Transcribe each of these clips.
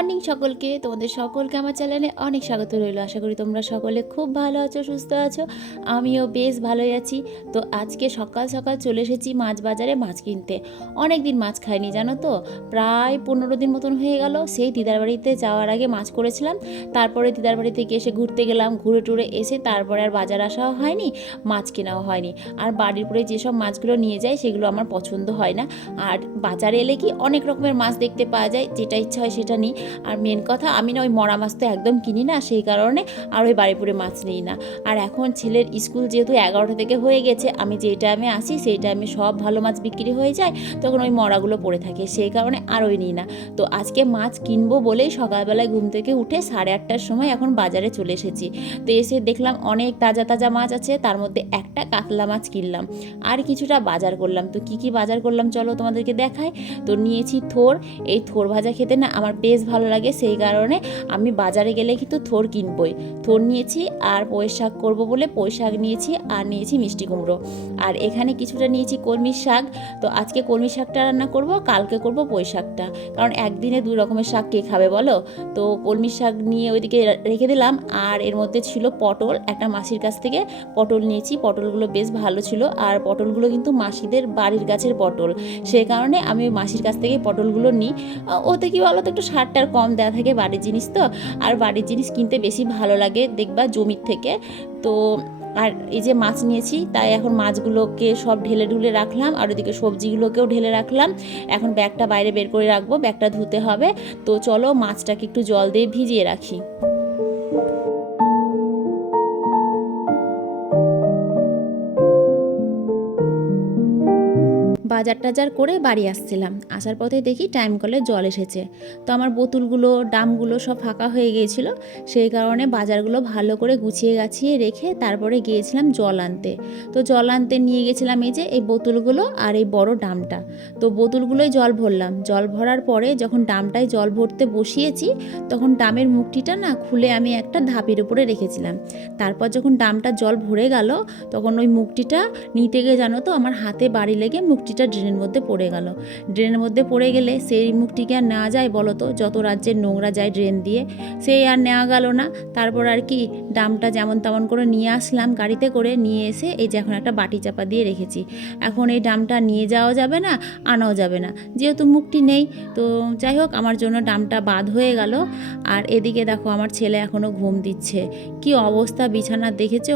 Morning সকলকে, তোমাদের সকলকে আমার চ্যানেলে অনেক স্বাগত রইল। আশা করি তোমরা সকলে খুব ভালো আছো, সুস্থ আছো। আমিও বেশ ভালোই আছি। তো আজকে সকাল সকাল চলে এসেছি মাছ বাজারে মাছ কিনতে। অনেক দিন মাছ খাইনি, জানো তো? প্রায় পনেরো দিন মতন হয়ে গেল, সেই দিদার বাড়িতে যাওয়ার আগে মাছ করেছিলাম। তারপরে দিদার বাড়ি থেকে এসে ঘুরতে গেলাম, ঘুরে টুরে এসে তারপরে আর বাজার আসাও হয়নি, মাছ কেনাও হয়নি। আর বাড়ির পরে যেসব মাছগুলো নিয়ে যায় সেগুলো আমার পছন্দ হয় না। আর বাজারে এলে কি অনেক রকমের মাছ দেখতে পাওয়া যায়, যেটা ইচ্ছা হয় সেটা নিই। আর মেন কথা, আমি না ওই মরা মাছ তো একদম কিনি না, সেই কারণে আর ওই বাড়িপুরে মাছ নিই না। আর এখন ছেলের স্কুল যেহেতু এগারোটা থেকে হয়ে গেছে, আমি যেই টাইমে আসি, সেই টাইমে সব ভালো মাছ বিক্রি হয়ে যায়, তখন ওই মরাগুলো পড়ে থাকে, সেই কারণে আর ওই নিই না। তো আজকে মাছ কিনবো বলেই সকালবেলায় ঘুম থেকে উঠে সাড়ে আটটার সময় এখন বাজারে চলে এসেছি। তো এসে দেখলাম অনেক তাজা তাজা মাছ আছে, তার মধ্যে একটা কাতলা মাছ কিনলাম। আর কিছুটা বাজার করলাম। তো কি কি বাজার করলাম চলো তোমাদেরকে দেখাই। তো নিয়েছি থোর। এই থোর ভাজা খেতে না আমার বেশ ভালো লাগে সেই কারণে আমি বাজারে গেলে কিন্তু থোর কিনবই। থোর নিয়েছি আর পুঁই শাক করব বলে পুঁই শাক নিয়েছি আর নিয়েছি মিষ্টি কুমড়ো। আর এখানে কিছুটা নিয়েছি কলমির শাক। তো আজকে কলমি শাকটা রান্না করব, কালকে করব পুঁই শাকটা কারণ একদিনে দুই রকমের শাক কে খাবে বলো? তো কলমি শাক নিয়ে ওইদিকে রেখে দিলাম। আর এর মধ্যে ছিল পটল। একটা মাসির কাছ থেকে পটল নিয়েছি। পটলগুলো বেশ ভালো ছিল। আর পটলগুলো কিন্তু মাসিদের বাড়ির গাছের পটল। সেই কারণে আমি মাসির কাছ থেকে পটলগুলো নিই। ওতে কি বলো তো একটু সারটার কম দেওয়া থাকে বাড়ির জিনিস তো, আর বাড়ির জিনিস কিনতে বেশি ভালো লাগে দেখবা জমির থেকে। তো আর এই যে মাছ নিয়েছি, তাই এখন মাছগুলোকে সব ঢেলে ঢুলে রাখলাম, আর ওদিকে সবজিগুলোকেও ঢেলে রাখলাম। এখন ব্যাগটা বাইরে বের করে রাখব, ব্যাগটা ধুতে হবে। তো চলো মাছটাকে একটু জল দিয়ে ভিজিয়ে রাখি। বাজার টাজার করে বাড়ি আসছিলাম। আসার পথে দেখি টাইম কলে জল এসেছে। তো আমার বোতলগুলো ডামগুলো সব ফাঁকা হয়ে গিয়েছিল। সেই কারণে বাজারগুলো ভালো করে গুছিয়ে গাছিয়ে রেখে তারপরে গিয়েছিলাম জল আনতে। তো জল আনতে নিয়ে গেছিলাম এই যে, এই বোতলগুলো আর এই বড় ডামটা। তো বোতলগুলোই জল ভরলাম। জল ভরার পরে যখন ডামটায় জল ভরতে বসিয়েছি, তখন ডামের মুখটিটা না খুলে আমি একটা ধাপের উপরে রেখেছিলাম। তারপর যখন ডামটা জল ভরে গেল, তখন ওই মুখটিটা নিতে গিয়ে জানো তো, আমার হাতে বাড়ি লেগে মুখটিটা ড্রেনের মধ্যে পড়ে গেল। ড্রেনের মধ্যে পড়ে গেলে সেই মুখটিকে আর নেওয়া যায় বলো তো? যত রাজ্যের নোংরা যায় ড্রেন দিয়ে। সেই আর নেওয়া গেল না। তারপর আর কি ডামটা যেমন তেমন করে নিয়ে আসলাম গাড়িতে করে নিয়ে এসে এই যে এখন একটা বাটি চাপা দিয়ে রেখেছি। এখন এই ডামটা নিয়ে যাওয়া যাবে না, আনাও যাবে না। যেহেতু মুখটি নেই, তো যাই হোক আমার জন্য ডামটা বাদ হয়ে গেল। আর এদিকে দেখো আমার ছেলে এখনও ঘুম দিচ্ছে। কি অবস্থা বিছানা দেখেছ?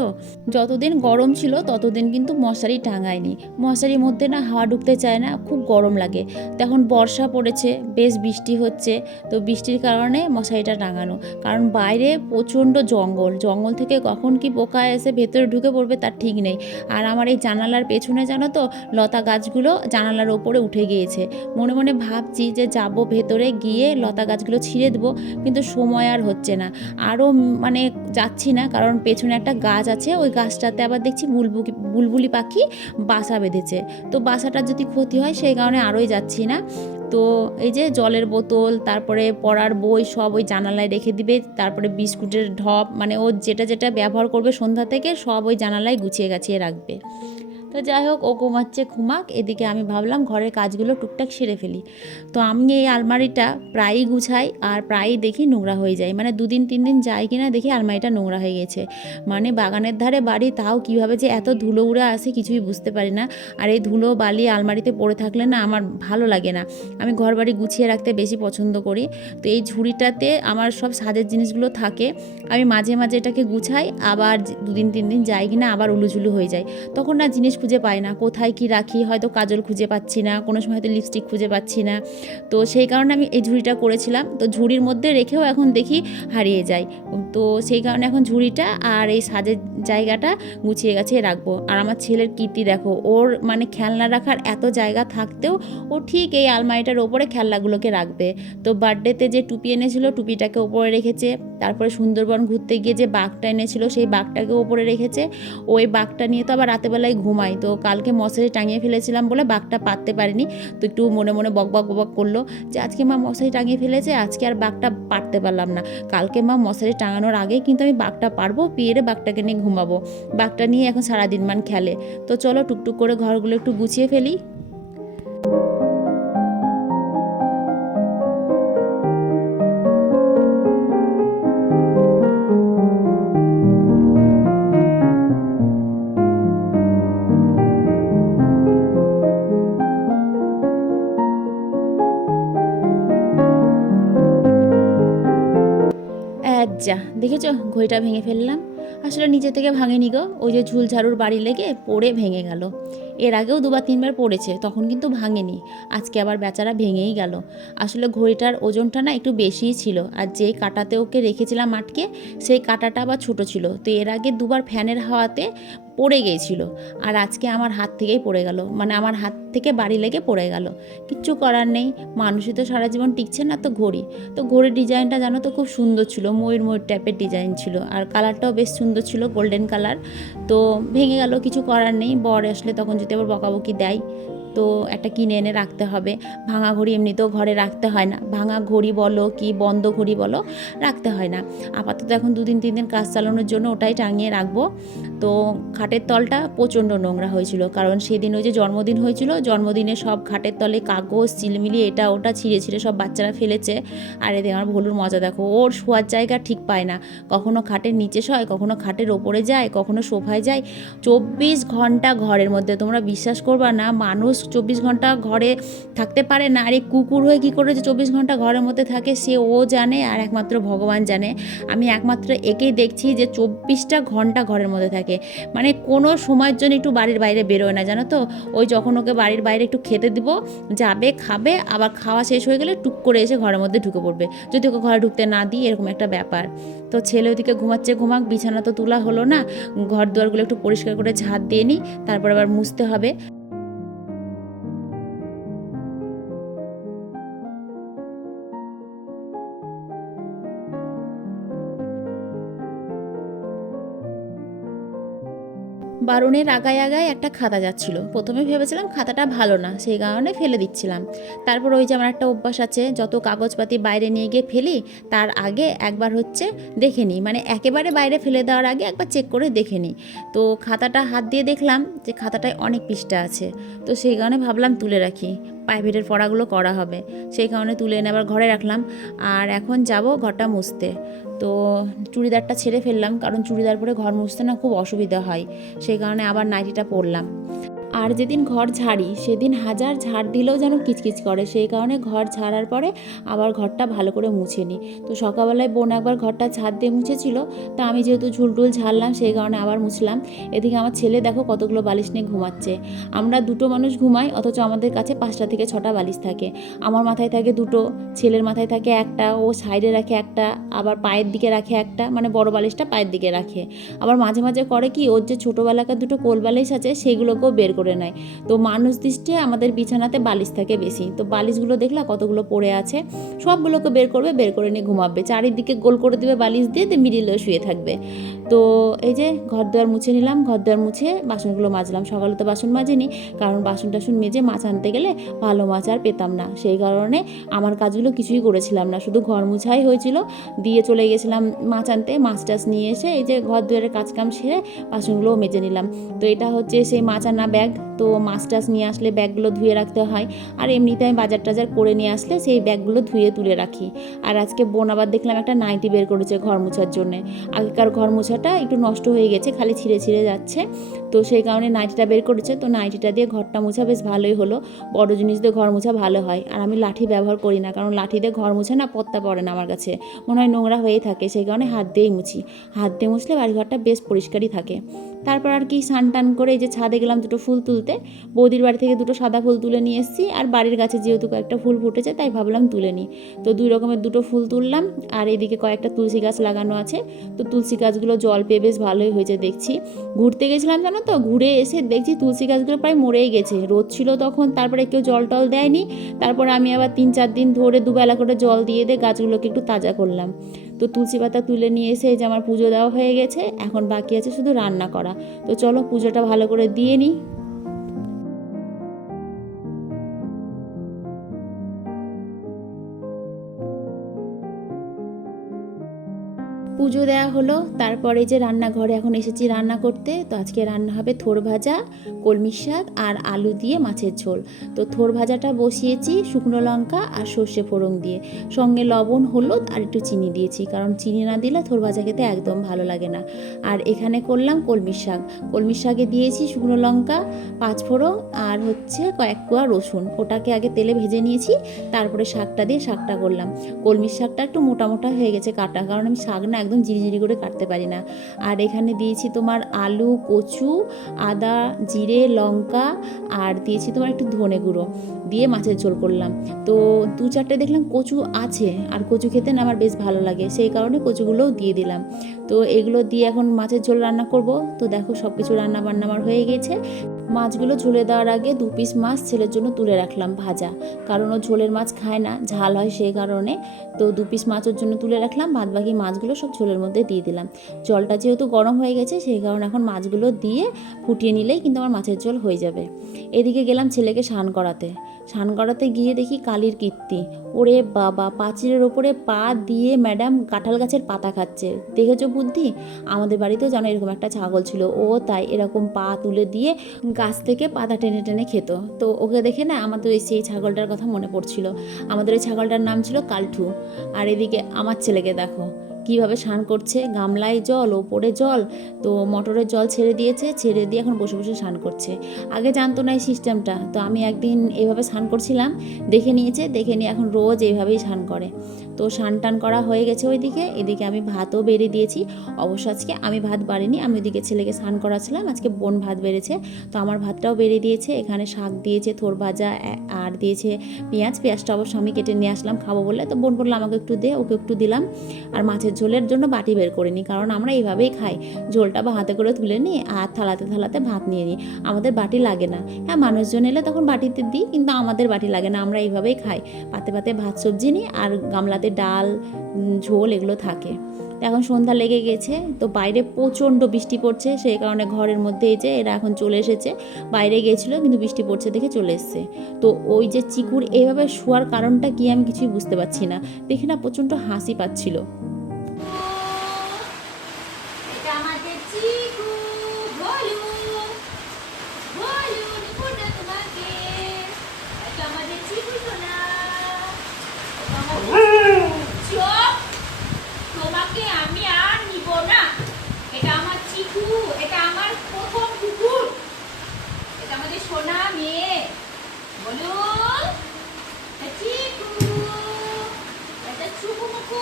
যতদিন গরম ছিল ততদিন কিন্তু মশারি টাঙায়নি। মশারির মধ্যে না হাওয়া চায় না, খুব গরম লাগে। তখন বর্ষা পড়েছে, বেশ বৃষ্টি হচ্ছে, তো বৃষ্টির কারণে মশারিটা টাঙানো। কারণ বাইরে প্রচণ্ড জঙ্গল জঙ্গল থেকে কখন কি পোকা এসে ভেতরে ঢুকে পড়বে তার ঠিক নেই। আর আমার এই জানালার পেছনে জানো তো, লতা গাছগুলো জানালার ওপরে উঠে গিয়েছে। মনে মনে ভাবছি যে যাব ভেতরে গিয়ে লতা গাছগুলো ছিঁড়ে দেবো, কিন্তু সময় আর হচ্ছে না। আরও মানে যাচ্ছি না, কারণ পেছনে একটা গাছ আছে, ওই গাছটাতে আবার দেখছি বুলবুকি, বুলবুলি পাখি বাসা বেঁধেছে। তো বাসাটার যদি ক্ষতি হয় সেই কারণে আরোই যাচ্ছি না। তো এই যে জলের বোতল, তারপরে পড়ার বই সব ওই জানালায় রেখে দিবে, তারপরে বিস্কুটের ঢপ মানে ও যেটা যেটা ব্যবহার করবে সন্ধ্যা থেকে সব ওই জানালায় গুছিয়ে গাছিয়ে রাখবে। তো যাই হোক, ও ঘুমাচ্ছে ঘুমাক। এদিকে আমি ভাবলাম ঘরের কাজগুলো টুকটাক সেরে ফেলি। তো আমি এই আলমারিটা প্রায়ই গুছাই আর প্রায়ই দেখি নোংরা হয়ে যায়। মানে দুদিন, তিন দিন যায় কিনা দেখি আলমারিটা নোংরা হয়ে গেছে। মানে বাগানের ধারে বাড়ি, তাও কীভাবে যে এত ধুলো উড়ে আসে কিছুই বুঝতে পারি না। আর এই ধুলো বালি আলমারিতে পড়ে থাকলে না আমার ভালো লাগে না। আমি ঘর বাড়ি গুছিয়ে রাখতে বেশি পছন্দ করি। তো এই ঝুড়িটাতে আমার সব সাজের জিনিসগুলো থাকে। আমি মাঝে মাঝে এটাকে গুছাই, আবার দুদিন, তিন দিন যাই কিনা আবার উলুঝুলু হয়ে যায়। তখন না জিনিস খুঁজে পাই না। কোথায় কি রাখি, হয়তো কাজল খুঁজে পাচ্ছি না, কোনো সময় হয়তো লিপস্টিক খুঁজে পাচ্ছি না। তো সেই কারণে আমি এই ঝুড়িটা করেছিলাম। তো ঝুড়ির মধ্যে রেখেও এখন দেখি হারিয়ে যায়। তো সেই কারণে এখন ঝুড়িটা আর এই সাজের জায়গাটা গুছিয়ে গাছিয়ে রাখব। আর আমার ছেলের কীর্তি দেখো, ওর মানে খেলনা রাখার এত জায়গা থাকতেও ও ঠিক এই আলমারিটার ওপরে খেলনাগুলোকে রাখবে। তো বার্থডেতে যে টুপি এনেছিল, টুপিটাকে ওপরে রেখেছে। তারপরে সুন্দরবন ঘুরতে গিয়ে যে বাঘটা এনেছিল, সেই বাঘটাকে ওপরে রেখেছে। ওই বাঘটা নিয়ে তো আবার রাতেবেলায় ঘুমাই তো কালকে মশারি টাঙিয়ে ফেলেছিলাম বলে বাঘটা পাততে পারিনি। তো একটু মনে মনে বক বক বক করল যে আজকে মা মশারি টাঙিয়ে ফেলেছে, আজকে আর বাঘটা পারতে পারলাম না। কালকে মা মশারি টাঙানোর আগেই কিন্তু আমি বাঘটা পারব পেয়ে বাঘটাকে নিয়ে ঘুমাবো। বাঘটা নিয়ে এখন সারাদিন মান খেলে। তো চলো টুকটুক করে ঘরগুলো একটু গুছিয়ে ফেলি। যা, দেখেছ? ঘড়িটা ভেঙে ফেললাম। আসলে নিজে থেকে ভাঙেনি গো। ওই যে ঝুলঝাড়ুর বাড়ি লেগে পড়ে ভেঙে গেল। এর আগেও দুবার তিনবার পড়েছে, তখন কিন্তু ভাঙেনি। আজকে আবার বেচারা ভেঙেই গেল। আসলে ঘড়িটার ওজনটা না একটু বেশিই ছিল, আর যেই কাটাতে ওকে রেখেছিলাম আটকে, সেই কাটাটা আবার ছোট ছিল। তো এর আগে দুবার ফ্যানের হাওয়াতে পড়ে গিয়েছিল, আর আজকে আমার হাত থেকেই পড়ে গেল। মানে আমার হাত থেকে বাড়ি লেগে পড়ে গেল। কিচ্ছু করার নেই, মানুষই তো সারা জীবন টিকছে না তো ঘড়ি। তো ঘড়ির ডিজাইনটা জানো তো খুব সুন্দর ছিল, ময়ূর ময়ূর টাইপের ডিজাইন ছিল, আর কালারটাও বেশ সুন্দর ছিল গোল্ডেন কালার তো ভেঙে গেল, কিছু করার নেই। বর আসলে তখন যদি আবার বকাবকি দেয়। তো একটা কিনে এনে রাখতে হবে। ভাঙা ঘড়ি এমনিতেও ঘরে রাখতে হয় না। ভাঙা ঘড়ি বলো কি বন্ধ ঘড়ি বলো, রাখতে হয় না। আপাতত এখন দুদিন, তিন দিন কাজ চালানোর জন্য ওটাই টাঙিয়ে রাখব। তো খাটের তলটা প্রচণ্ড নোংরা হয়েছিল। কারণ সেদিন ওই যে জন্মদিন হয়েছিল, জন্মদিনে সব খাটের তলে কাগজ চিলমিলি এটা ওটা ছিঁড়ে ছিঁড়ে সব বাচ্চারা ফেলেছে। আর এদের আমার ভলুর মজা, দেখো, ওর শোয়ার জায়গা ঠিক পায় না। কখনো খাটের নিচে শয়, কখনো খাটের ওপরে যায়, কখনো সোফায় যায়। চব্বিশ ঘণ্টা ঘরের মধ্যে, তোমরা বিশ্বাস করবা না, মানুষ চব্বিশ ঘণ্টা ঘরে থাকতে পারে না। আর এই কুকুর হয়ে কী করে যে চব্বিশ ঘণ্টা ঘরের মধ্যে থাকে, সে ও জানে আর একমাত্র ভগবান জানে। আমি একমাত্র একেই দেখছি যে চব্বিশটা ঘণ্টা ঘরের মধ্যে থাকে। মানে কোনো সময়ের জন্য একটু বাড়ির বাইরে বেরোয় না, জানো তো? ওই যখন ওকে বাড়ির বাইরে একটু খেতে দিব, যাবে, খাবে, আবার খাওয়া শেষ হয়ে গেলে টুক করে এসে ঘরের মধ্যে ঢুকে পড়বে। যদি ওকে ঘরে ঢুকতে না দিই, এরকম একটা ব্যাপার। তো ছেলে ওদিকে ঘুমাচ্ছে, ঘুমাক, বিছানা তো তোলা হলো না। ঘর দুয়ারগুলো একটু পরিষ্কার করে ঝাঁট দিয়ে নিই, তারপর আবার মুছতে হবে। বারুণের আগায় আগায় একটা খাতা যাচ্ছিল। প্রথমে ভেবেছিলাম খাতাটা ভালো না, সেই কারণে ফেলে দিচ্ছিলাম। তারপর ওই যে আমার একটা অভ্যাস আছে, যত কাগজপাতি বাইরে নিয়ে গিয়ে ফেলি, তার আগে একবার হচ্ছে দেখে নিই। মানে একেবারে বাইরে ফেলে দেওয়ার আগে একবার চেক করে দেখে নিই। তো খাতাটা হাত দিয়ে দেখলাম যে খাতাটায় অনেক পৃষ্ঠা আছে। তো সেই কারণে ভাবলাম তুলে রাখি। প্রাইভেটের পড়াগুলো করা হবে। সেই কারণে তুলে এনে আবার ঘরে রাখলাম। আর এখন যাব ঘরটা মুছতে। তো চুড়িদারটা ছেড়ে ফেললাম, কারণ চুড়িদার পরে ঘর মুছতে না খুব অসুবিধা হয়। সেই কারণে আবার নাইটিটা পরলাম। আর যেদিন ঘর ঝাড়ি, সেদিন হাজার ঝাড় দিলেও যেন কিচকিচ করে। সেই কারণে ঘর ঝাড়ার পরে আবার ঘরটা ভালো করে মুছে নিই। তো সকালবেলায় বোন একবার ঘরটা ঝাড় দিয়ে মুছেছিল। তা আমি যেহেতু ঝুলটুল ঝাড়লাম, সেই কারণে আবার মুছলাম। এদিকে আমার ছেলে দেখো কতগুলো বালিশ নিয়ে ঘুমাচ্ছে। আমরা দুটো মানুষ ঘুমাই, অথচ আমাদের কাছে পাঁচটা থেকে ছটা বালিশ থাকে। আমার মাথায় থাকে দুটো, ছেলের মাথায় থাকে একটা, ও সাইডে রাখে একটা, আবার পায়ের দিকে রাখে একটা মানে বড় বালিশটা পায়ের দিকে রাখে। আবার মাঝে মাঝে করে কি, ওর যে ছোটোবেলাকার দুটো কোল বালিশ আছে, সেগুলোকেও বের করে নেয়। তো মানুষ দৃষ্টে আমাদের বিছানাতে বালিশ থাকে বেশি। তো বালিশগুলো দেখলা কতগুলো পড়ে আছে? সবগুলোকে বের করবে, বের করে নিয়ে ঘুমাবে। চারিদিকে গোল করে দেবে বালিশ দিয়ে দিয়ে মিডিলেও শুয়ে থাকবে। তো এই যে ঘর দুয়ার মুছে নিলাম ঘর দুয়ার মুছে বাসনগুলো মাজলাম। সকালে তো বাসন মাজিনি, কারণ বাসন টাসন মেজে মাছ আনতে গেলে ভালো মাছ আর পেতাম না। সেই কারণে আমার কাজগুলো কিছুই করেছিলাম না। শুধু ঘর মুছাই হয়েছিল। দিয়ে চলে গেছিলাম মাছ আনতে। মাছ টাছ নিয়ে এসে এই যে ঘর দুয়ারের কাজকাম সেরে বাসনগুলোও মেজে নিলাম। তো এটা হচ্ছে সেই মাছ আনা ব্যাগ। നല്ലത് তো মাছ টাছ নিয়ে আসলে ব্যাগগুলো ধুয়ে রাখতে হয়। আর এমনিতে আমি বাজার টাজার করে নিয়ে আসলে সেই ব্যাগগুলো ধুয়ে তুলে রাখি। আর আজকে বোন আবার দেখলাম একটা নাইটি বের করেছে ঘর মোছার জন্যে। আগেকার ঘর মোছাটা একটু নষ্ট হয়ে গেছে, খালি ছিঁড়ে ছিঁড়ে যাচ্ছে। তো সেই কারণে নাইটিটা বের করেছে। তো নাইটিটা দিয়ে ঘরটা মোছা বেশ ভালোই হলো। বড় জিনিস দিয়ে ঘর মোছা ভালো হয়। আর আমি লাঠি ব্যবহার করি না, কারণ লাঠি দিয়ে ঘর মোছা না পত্তা পড়ে না আমার কাছে। মনে হয় নোংরা হয়েই থাকে, সেই কারণে হাত দিয়েই মুছি। হাত দিয়ে মুছলে বাড়িঘরটা বেশ পরিষ্কারই থাকে। তারপর আর কি স্নান টান করে এই যে ছাদে গেলাম দুটো ফুল তুলতে। বৌদির বাড়ি থেকে দুটো সাদা ফুল তুলে নিয়ে এসেছি আর বাড়ির গাছে যেহেতু কয়েকটা ফুল ফুটেছে, তাই ভাবলাম তুলে নিই। তো দুই রকমের দুটো ফুল তুললাম আর এদিকে কয়েকটা তুলসী গাছ লাগানো আছে। তো তুলসী গাছগুলো জল পেয়ে বেশ ভালোই হয়েছে দেখছি। ঘুরতে গেছিলাম জানো তো? ঘুরে এসে দেখছি তুলসী গাছগুলো প্রায় মরেই গেছে। রোদ ছিল তখন, তারপরে কেউ জল টল দেয়নি। তারপরে আমি আবার তিন চার দিন ধরে দুবেলা করে জল দিয়ে দিয়ে গাছগুলোকে একটু তাজা করলাম। তো তুলসী পাতা তুলে নিয়ে এসে যে আমার পুজো দেওয়া হয়ে গেছে, এখন বাকি আছে শুধু রান্না করা। তো চলো পুজোটা ভালো করে দিয়ে নিই। পুজো দেওয়া হলো, তারপরে যে রান্নাঘরে এখন এসেছি রান্না করতে, তো আজকে রান্না হবে থোর ভাজা, কলমি শাক আর আলু দিয়ে মাছের ঝোল। তো থোর ভাজাটা বসিয়েছি শুকনো লঙ্কা আর সর্ষে ফোড়ন দিয়ে। সঙ্গে লবণ, হলুদ আর একটু চিনি দিয়েছি, কারণ চিনি না দিলে থোর ভাজা খেতে একদম ভালো লাগে না। আর এখানে করলাম কলমি শাক। কলমি শাকে দিয়েছি শুকনো লঙ্কা, পাঁচ ফোড়ন আর আর হচ্ছে কয়েক কোয়া রসুন। ওটাকে আগে তেলে ভেজে নিয়েছি, তারপরে শাকটা দিয়ে শাকটা করলাম। কলমির শাকটা একটু মোটা মোটা হয়ে গেছে কাটা, কারণ আমি শাক না একদম জিরিজিরি করে কাটতে পারি না। আর এখানে দিয়েছি তোমার আলু, কচু, আদা, জিরে, লঙ্কা আর দিয়েছি তোমার একটু ধনে গুঁড়ো দিয়ে মাছের ঝোল করলাম। তো দু চারটে দেখলাম কচু আছে আর কচু খেতে না আমার বেশ ভালো লাগে, সেই কারণে কচুগুলোও দিয়ে দিলাম। তো এগুলো দিয়ে এখন মাছের ঝোল রান্না করব। তো দেখো সব কিছু রান্না বান্না আমার হয়ে গেছে। মাছগুলো ঝোলে দেওয়ার আগে দু পিস মাছ ছেলের জন্য তুলে রাখলাম ভাজা। কারণ ও ঝোলের মাছ খায় না, ঝাল হয় সেই কারণে। তো দু পিস মাছ ওর জন্য তুলে রাখলাম, বাদ বাকি মাছগুলো সব ঝোলের মধ্যে দিয়ে দিলাম। জলটা যেহেতু গরম হয়ে গেছে, সেই কারণে এখন মাছগুলো দিয়ে ফুটিয়ে নিলেই কিন্তু আমার মাছের ঝোল হয়ে যাবে। এদিকে গেলাম ছেলেকে স্নান করাতে। স্নান করাতে গিয়ে দেখি কালির কীর্তি। ওরে বাবা, পাঁচিলের ওপরে পা দিয়ে ম্যাডাম কাঁঠাল গাছের পাতা খাচ্ছে। দেখেছ বুদ্ধি? আমাদের বাড়িতেও জানো এরকম একটা ছাগল ছিল। ও তাই এরকম পা তুলে দিয়ে গাছ থেকে পাতা টেনে টেনে খেত। তো ওকে দেখে না আমাদের ওই সেই ছাগলটার কথা মনে পড়ছিল। আমাদের ওই ছাগলটার নাম ছিল কালঠু। আর এদিকে আমার ছেলেকে দেখো। কীভাবে স্নান করছে? গামলায় জল, ওপরে জল? তো মোটরের জল ছেড়ে দিয়েছে, ছেড়ে দিয়ে এখন বসে বসে স্নান করছে। আগে জানতো না এই সিস্টেমটা। তো আমি একদিন এভাবে স্নান করছিলাম, দেখে নিয়েছে, দেখে নিয়ে এখন রোজ এইভাবেই স্নান করে। তো স্নান টান করা হয়ে গেছে ওইদিকে, এদিকে আমি ভাতও বেড়ে দিয়েছি। অবশ্য আজকে আমি ভাত বাড়িনি, আমি ওইদিকে ছেলেকে স্নান করাছিলাম আজকে বোন ভাত বেড়েছে। তো আমার ভাতটাও বেড়ে দিয়েছে, এখানে শাক দিয়েছে, থোর ভাজা আর দিয়েছে পেঁয়াজ। পেঁয়াজটা অবশ্য আমি কেটে নিয়ে আসলাম খাব বলে। তো বোন বলল, আমাকে একটু দে, ওকে একটু দিলাম। আর মাছের ঝোলের জন্য বাটি বের করে নিই, কারণ আমরা এইভাবেই খাই। ঝোলটা বা হাতে করে তুলে নিই আর থালাতে থালাতে ভাত নিয়ে নিই। আমাদের বাটি লাগে না। হ্যাঁ মানুষজন এলে তখন বাটিতে দিই, কিন্তু আমাদের বাটি লাগে না, আমরা এইভাবেই খাই। পাতে পাতে ভাত সবজি নিই আর গামলাতে ডাল ঝোল এগুলো থাকে। এখন সন্ধ্যা লেগে গেছে, তো বাইরে প্রচণ্ড বৃষ্টি পড়ছে, সেই কারণে ঘরের মধ্যে এই যে এরা এখন চলে এসেছে। বাইরে গিয়েছিল কিন্তু বৃষ্টি পড়ছে দেখে চলে এসছে। তো ওই যে চিকুর এইভাবে শোয়ার কারণটা কি আমি কিছুই বুঝতে পারছি না। দেখি না, প্রচণ্ড হাসি পাচ্ছিল এটা আমাদের চিকু বলু বলু নিবো না তোমাকে এটা আমাদের চিকু সোনা এটা আমাদের চোখ তোমাকে আমি আর নিব না এটা আমার চিকু এটা আমার প্রথম কুকুর এটা আমাদের সোনা মেয়ে বলু এটা চিকু এটা চুকু মুকু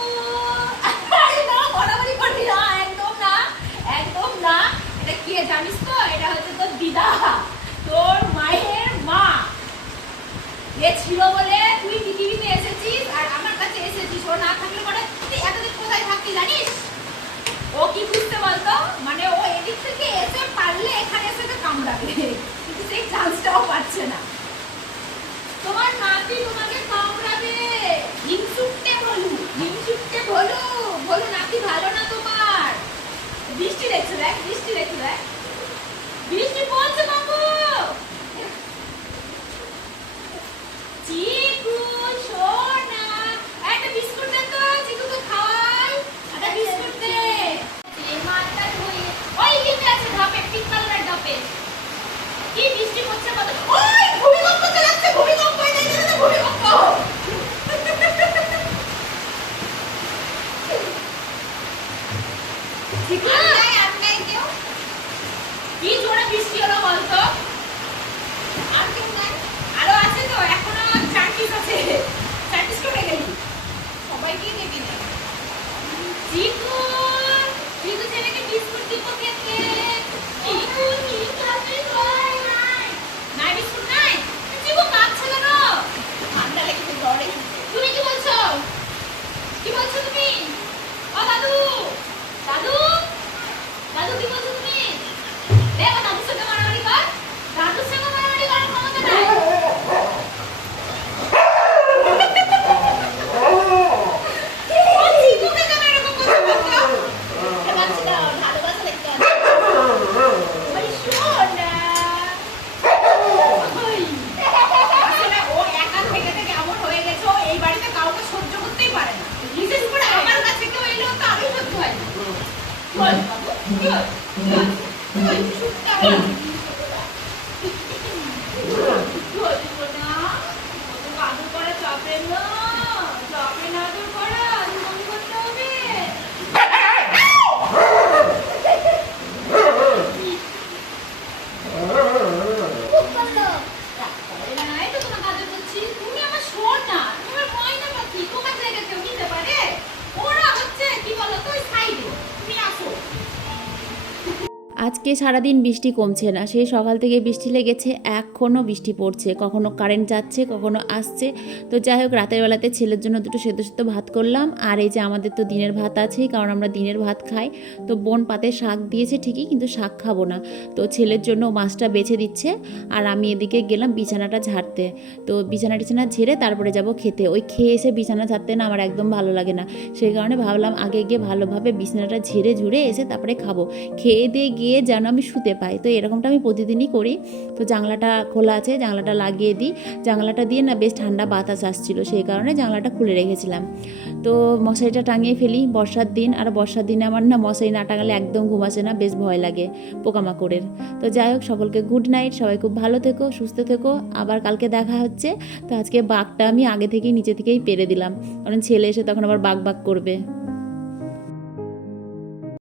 আরে না বড়াবড়ি করবি না একদম না একদম না এটা কে জানিস তো এটা হচ্ছে তোর দিদা তোর মায়ের মা এ ছিল বলে তুই পৃথিবীতে এসেছিস আর আমার কাছে এসেছিস ও না থাকলে পরে তুই এতদিন কোথায় থাকতি জানিস ও কি বুঝতে বলতো মানে ও এদিক থেকে এসে পারলে এখানে এসে তো কামড়াবে কিন্তু সেই চান্সটাও না। তোমার নাতি তোমাকে কামড়াবে। হিংসুকতে বলু হিংসুকতে বলু বলু নাতি ভালো না তোমার? বৃষ্টি দেখছ দেখ, বৃষ্টি দেখছ দেখ। বৃষ্টি পড়ছে বাবু। চিকু, সোনা, একটা বিস্কুট দে তো, চিকুকে খাওয়াই। একটা বিস্কুট দে। এই মাথা ধুয়ে ওই দিকে আছে ধাপে কালারের ধাপে いいにしてこっちの方おいゴミ箱な আজকে সারাদিন বৃষ্টি কমছে না। সেই সকাল থেকে বৃষ্টি লেগেছে এখনও বৃষ্টি পড়ছে। কখনো কারেন্ট যাচ্ছে, কখনো আসছে। তো যাই হোক, রাতের বেলাতে ছেলের জন্য দুটো সেদ্ধ সেদ্ধ ভাত করলাম। আর এই যে আমাদের তো দিনের ভাত আছেই, কারণ আমরা দিনের ভাত খাই। তো বোন পাতে শাক দিয়েছে ঠিকই, কিন্তু শাক খাব না। তো ছেলের জন্য মাছটা বেছে দিচ্ছে। আর আমি এদিকে গেলাম বিছানাটা ঝাড়তে। তো বিছানা টিছানা ঝেড়ে তারপরে যাব খেতে। ওই খেয়ে এসে বিছানা ঝাড়তে না আমার একদম ভালো লাগে না। সেই কারণে ভাবলাম আগে গিয়ে ভালোভাবে বিছানাটা ঝেড়ে ঝুড়ে এসে তারপরে খাব। খেয়ে দিয়ে গিয়ে যেন আমি শুতে পাই। তো এরকমটা আমি প্রতিদিনই করি। তো জানলাটা খোলা আছে, জানলাটা লাগিয়ে দিই। জানলাটা দিয়ে না বেশ ঠান্ডা বাতাস আসছিল, সেই কারণে জানলাটা খুলে রেখেছিলাম। তো মশারিটা টাঙিয়ে ফেলি, বর্ষার দিন। আর বর্ষার দিনে আমার না মশারি না টাঙালে একদম ঘুম আসে না, বেশ ভয় লাগে পোকামাকড়ের। তো যাই হোক, সকলকে গুড নাইট সবাই খুব ভালো থেকো, সুস্থ থেকো। আবার কালকে দেখা হচ্ছে। তো আজকে বাঘটা আমি আগে থেকেই নিচে থেকেই পেরে দিলাম। কারণ ছেলে এসে তখন আবার বাঘ বাঘ করবে।